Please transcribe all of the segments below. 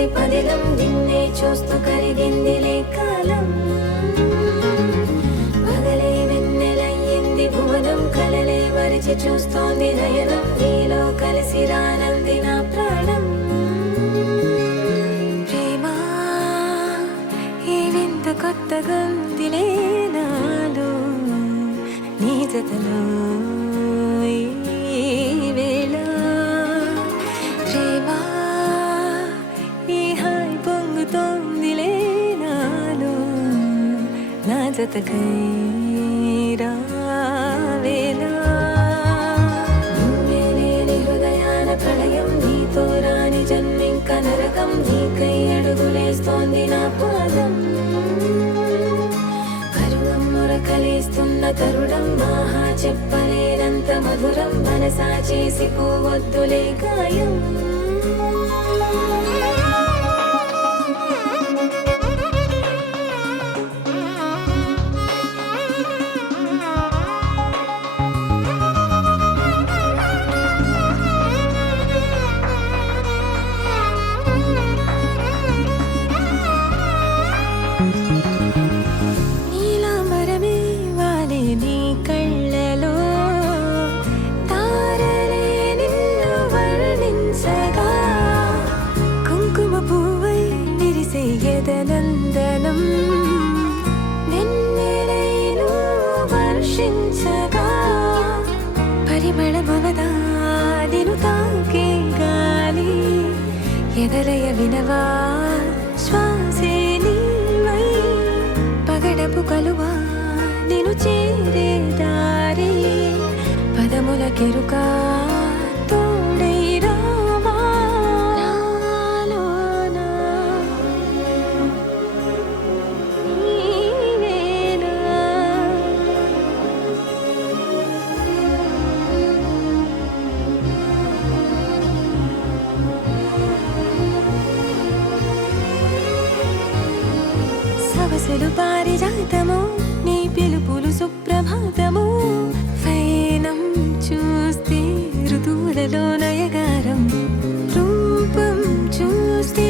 కరిగింది పదిలం నిన్నే చూస్తూ కరిగిందిలే కాలం పగలే వెన్నెలయ్యింది భువనం కలలే మరిచి చూస్తోంది నయనం నీలో కలిసి రానంది నా ప్రాణం ప్రేమ ఈ వింత కొత్తగా ఉందిలే నాలో నీ జతలో నువ్వే లేని హృదయాల ప్రళయం నీతో రాని జన్మింక నరకం నీకై అడుగులేస్తోంది నా పాదం కరువం మొరకలేస్తున్న తరుణం ఆహా చెప్పలేనంత మధురం మనసా చేసి పోవద్దులే గాయం పరిమళమవదాదిను తాకే గాలి ఎదలయ వినవా శ్వాసే నీవై పగడపు కలువా నిను చేరే దారి పదముల కెరుకా తోడై రావా నాలోనా నీవేనా సవసలు పారిజాతము నీ పిలుపులు సుప్రభాతము ఫైనం చూస్తే ఋతువులలో నయగారం రూపం చూస్తే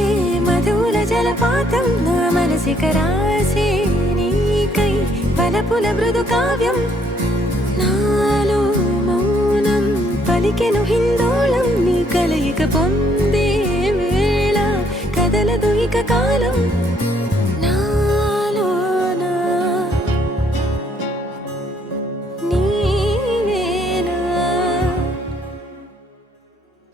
మధుల జలపాతం నా మనసిక రాసే నీకై వలపుల మృదు కావ్యం నాలో మౌనం పలికెను హిందోళం నీ కలయిక పొందే వేళ కదలదు ఇక కాలం